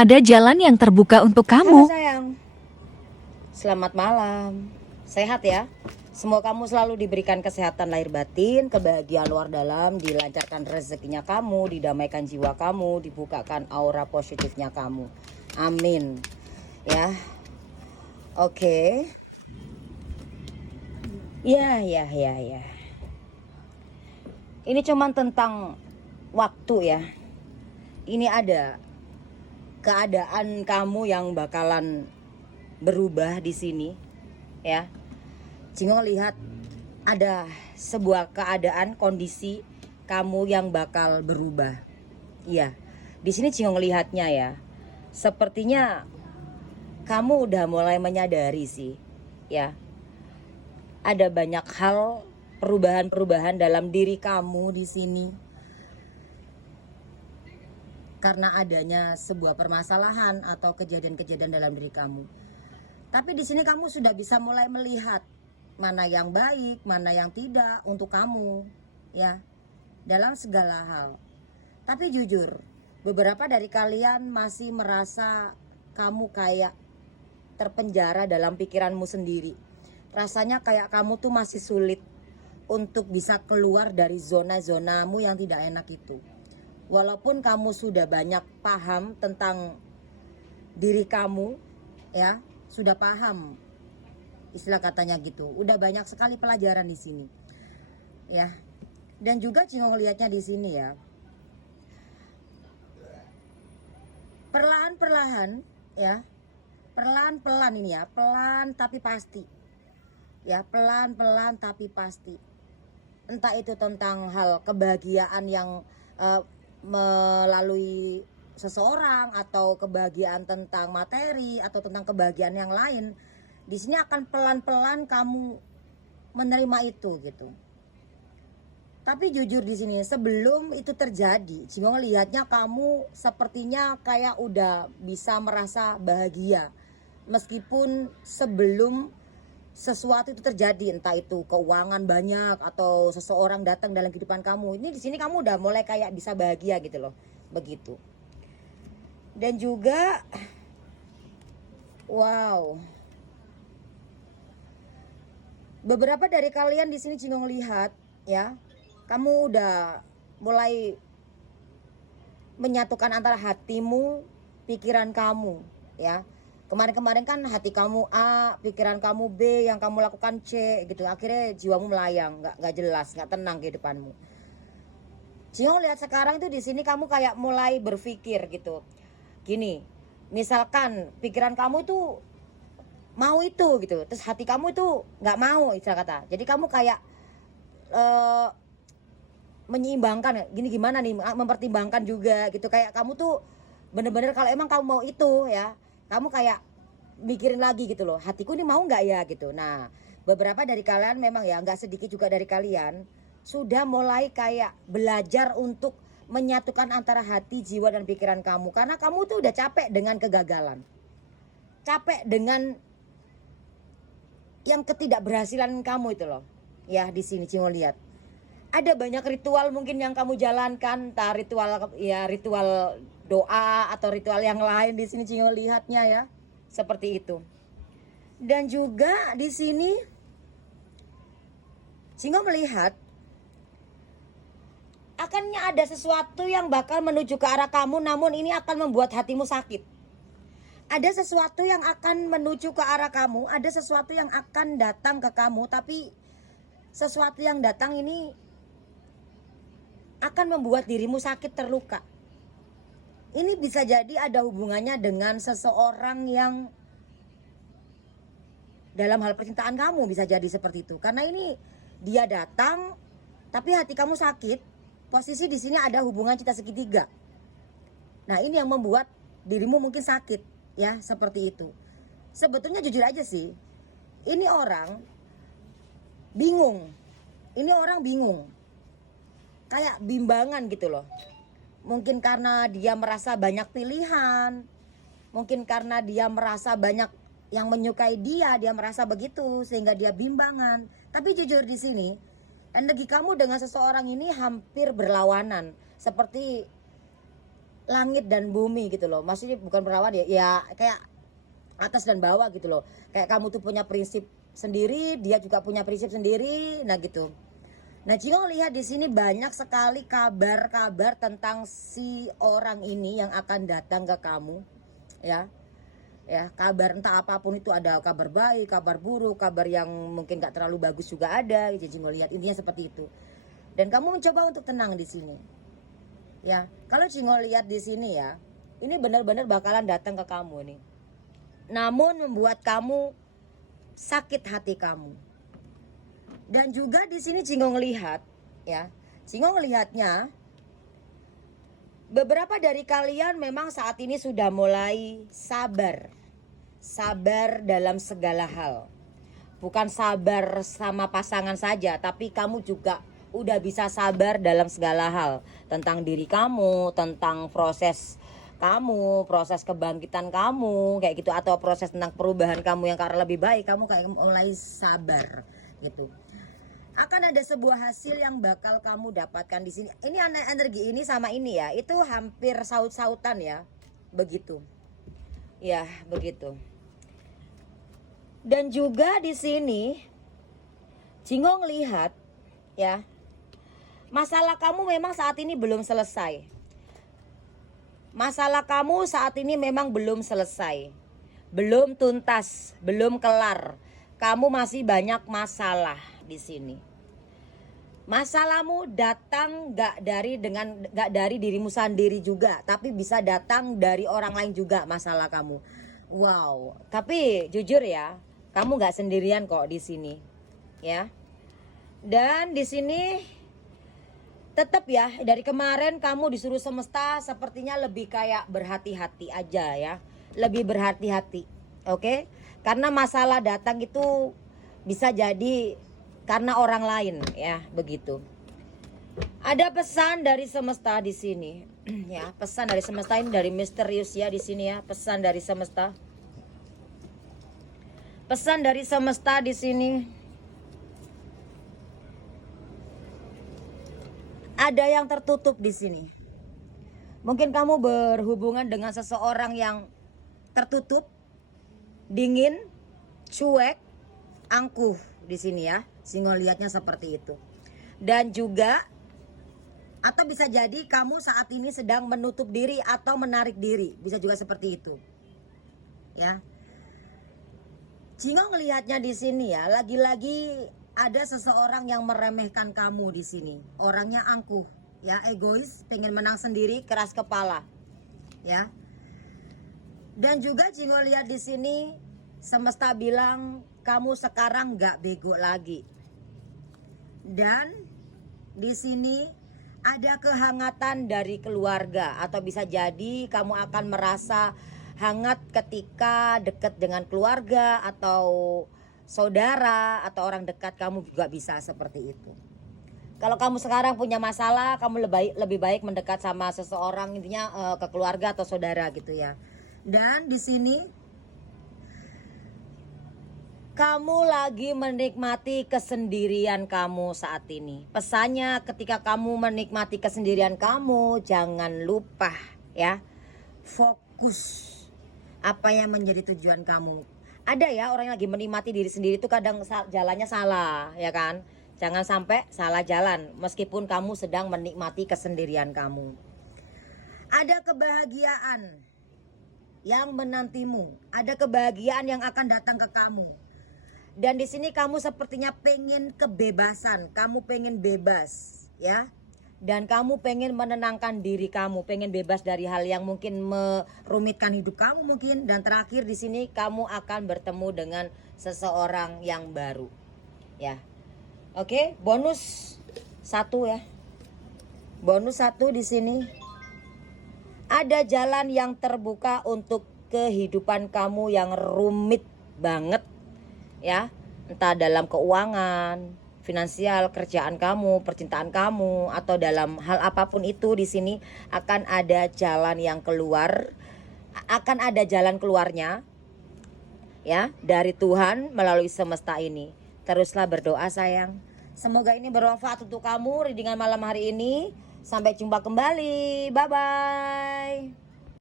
ada jalan yang terbuka untuk Halo kamu. sayang, selamat malam. Sehat ya? Semoga kamu selalu diberikan kesehatan lahir batin, kebahagiaan luar dalam, dilancarkan rezekinya kamu, didamaikan jiwa kamu, dibukakan aura positifnya kamu. Amin. Ya, oke. Ya. Ini cuman tentang waktu ya. Ini ada keadaan kamu yang bakalan berubah di sini ya. Jingo lihat ada sebuah keadaan kondisi kamu yang bakal berubah. Iya. Di sini Jingo ngelihatnya ya. Sepertinya kamu udah mulai menyadari sih ya. Ada banyak hal perubahan-perubahan dalam diri kamu di sini. Karena adanya sebuah permasalahan atau kejadian-kejadian dalam diri kamu. Tapi di sini kamu sudah bisa mulai melihat mana yang baik, mana yang tidak untuk kamu, ya, dalam segala hal. Tapi jujur, beberapa dari kalian masih merasa kamu kayak terpenjara dalam pikiranmu sendiri. Rasanya kayak kamu tuh masih sulit untuk bisa keluar dari zona-zonamu yang tidak enak itu. Walaupun kamu sudah banyak paham tentang diri kamu, ya, sudah paham, istilah katanya gitu. Udah banyak sekali pelajaran di sini, ya. Dan juga Cingo ngelihatnya di sini ya, perlahan-perlahan, ya, pelan-pelan ini ya, pelan tapi pasti, ya, pelan-pelan tapi pasti. Entah itu tentang hal kebahagiaan yang melalui seseorang atau kebahagiaan tentang materi atau tentang kebahagiaan yang lain, di sini akan pelan-pelan kamu menerima itu gitu. Tapi jujur di sini sebelum itu terjadi, Jingo ngelihatnya kamu sepertinya kayak udah bisa merasa bahagia meskipun sebelum sesuatu itu terjadi, entah itu keuangan banyak atau seseorang datang dalam kehidupan kamu. Ini di sini kamu udah mulai kayak bisa bahagia gitu loh. Begitu. Dan juga wow. Beberapa dari kalian di sini Jingo lihat ya, kamu udah mulai menyatukan antara hatimu, pikiran kamu, ya. Kemarin-kemarin kan hati kamu A, pikiran kamu B, yang kamu lakukan C gitu. Akhirnya jiwamu melayang, nggak jelas, nggak tenang kehidupanmu. Jingo lihat sekarang itu di sini kamu kayak mulai berpikir gitu. Gini, misalkan pikiran kamu itu mau itu gitu, terus hati kamu itu nggak mau, istilah kata. Jadi kamu kayak menyeimbangkan, gini gimana nih, mempertimbangkan juga gitu. Kayak kamu tuh bener-bener kalau emang kamu mau itu ya, kamu kayak mikirin lagi gitu loh, hatiku ini mau nggak ya gitu. Nah, beberapa dari kalian memang ya, nggak sedikit juga dari kalian sudah mulai kayak belajar untuk menyatukan antara hati, jiwa dan pikiran kamu, karena kamu tuh udah capek dengan kegagalan, capek dengan yang ketidakberhasilan kamu itu loh. Ya, di sini Cingo lihat ada banyak ritual mungkin yang kamu jalankan, entah ritual ya, ritual doa atau ritual yang lain. Di sini Cingo lihatnya ya, seperti itu. Dan juga di sini Cingo melihat akannya ada sesuatu yang bakal menuju ke arah kamu, namun ini akan membuat hatimu sakit. Ada sesuatu yang akan menuju ke arah kamu, ada sesuatu yang akan datang ke kamu, tapi sesuatu yang datang ini akan membuat dirimu sakit, terluka. Ini bisa jadi ada hubungannya dengan seseorang yang dalam hal percintaan kamu, bisa jadi seperti itu. Karena ini dia datang tapi hati kamu sakit. Posisi di sini ada hubungan cinta segitiga. Nah, ini yang membuat dirimu mungkin sakit ya, seperti itu. Sebetulnya jujur aja sih, ini orang bingung. Ini orang bingung. Kayak bimbangan gitu loh. Mungkin karena dia merasa banyak pilihan, mungkin karena dia merasa banyak yang menyukai dia merasa begitu sehingga dia bimbangan. Tapi jujur di sini, energi kamu dengan seseorang ini hampir berlawanan. Seperti langit dan bumi gitu loh. Maksudnya bukan perawan ya, ya kayak atas dan bawah gitu loh. Kayak kamu tuh punya prinsip sendiri, dia juga punya prinsip sendiri, nah gitu. Nah, Jingo lihat di sini banyak sekali kabar-kabar tentang si orang ini yang akan datang ke kamu, ya. Ya, kabar entah apapun itu, ada kabar baik, kabar buruk, kabar yang mungkin gak terlalu bagus juga ada. Jadi Jingo lihat intinya seperti itu. Dan kamu mencoba untuk tenang di sini. Ya, kalau Jingo lihat di sini ya, ini benar-benar bakalan datang ke kamu nih. Namun membuat kamu sakit hati kamu. Dan juga di sini Jingo ngelihat, ya, Jingo ngelihatnya beberapa dari kalian memang saat ini sudah mulai sabar, sabar dalam segala hal. Bukan sabar sama pasangan saja, tapi kamu juga udah bisa sabar dalam segala hal. Tentang diri kamu, tentang proses kamu, proses kebangkitan kamu, kayak gitu. Atau proses tentang perubahan kamu yang karena lebih baik, kamu kayak mulai sabar gitu. Akan ada sebuah hasil yang bakal kamu dapatkan di sini. Ini energi ini sama ini ya, itu hampir saut-sautan ya, begitu. Ya, begitu. Dan juga di sini, Jingo lihat ya, masalah kamu memang saat ini belum selesai. Masalah kamu saat ini memang belum selesai, belum tuntas, belum kelar. Kamu masih banyak masalah di sini. Masalahmu datang gak dari dirimu sendiri juga, tapi bisa datang dari orang lain juga masalah kamu. Wow, tapi jujur ya, kamu gak sendirian kok di sini, ya. Dan di sini tetap ya, dari kemarin kamu disuruh semesta sepertinya lebih kayak berhati-hati aja ya, lebih berhati-hati, oke? Karena masalah datang itu bisa jadi karena orang lain ya, begitu. Ada pesan dari semesta di sini ya, pesan dari semesta ini dari misterius ya di sini ya, pesan dari semesta. Pesan dari semesta di sini. Ada yang tertutup di sini. Mungkin kamu berhubungan dengan seseorang yang tertutup, dingin, cuek, angkuh di sini ya. Jingo lihatnya seperti itu. Dan juga atau bisa jadi kamu saat ini sedang menutup diri atau menarik diri, bisa juga seperti itu. Ya. Jingo ngelihatnya di sini ya, lagi-lagi ada seseorang yang meremehkan kamu di sini. Orangnya angkuh, ya, egois, pengen menang sendiri, keras kepala. Ya. Dan juga Jingo lihat di sini semesta bilang kamu sekarang nggak bego lagi. Dan di sini ada kehangatan dari keluarga, atau bisa jadi kamu akan merasa hangat ketika dekat dengan keluarga atau saudara atau orang dekat kamu, juga bisa seperti itu. Kalau kamu sekarang punya masalah, kamu lebih baik mendekat sama seseorang, intinya ke keluarga atau saudara gitu ya. Dan di sini kamu lagi menikmati kesendirian kamu saat ini. Pesannya, ketika kamu menikmati kesendirian kamu, jangan lupa ya, fokus apa yang menjadi tujuan kamu. Ada ya orang yang lagi menikmati diri sendiri itu kadang jalannya salah, ya kan? Jangan sampai salah jalan meskipun kamu sedang menikmati kesendirian kamu. Ada kebahagiaan yang menantimu, ada kebahagiaan yang akan datang ke kamu. Dan di sini kamu sepertinya pengen kebebasan, kamu pengen bebas, ya. Dan kamu pengen menenangkan diri kamu, pengen bebas dari hal yang mungkin merumitkan hidup kamu mungkin. Dan terakhir di sini kamu akan bertemu dengan seseorang yang baru, ya. Oke, bonus 1 ya. Bonus 1 di sini. Ada jalan yang terbuka untuk kehidupan kamu yang rumit banget. Ya, entah dalam keuangan, finansial, kerjaan kamu, percintaan kamu, atau dalam hal apapun itu, di sini akan ada jalan yang keluar, akan ada jalan keluarnya ya dari Tuhan melalui semesta ini. Teruslah berdoa sayang. Semoga ini bermanfaat untuk kamu readingan malam hari ini. Sampai jumpa kembali. Bye bye.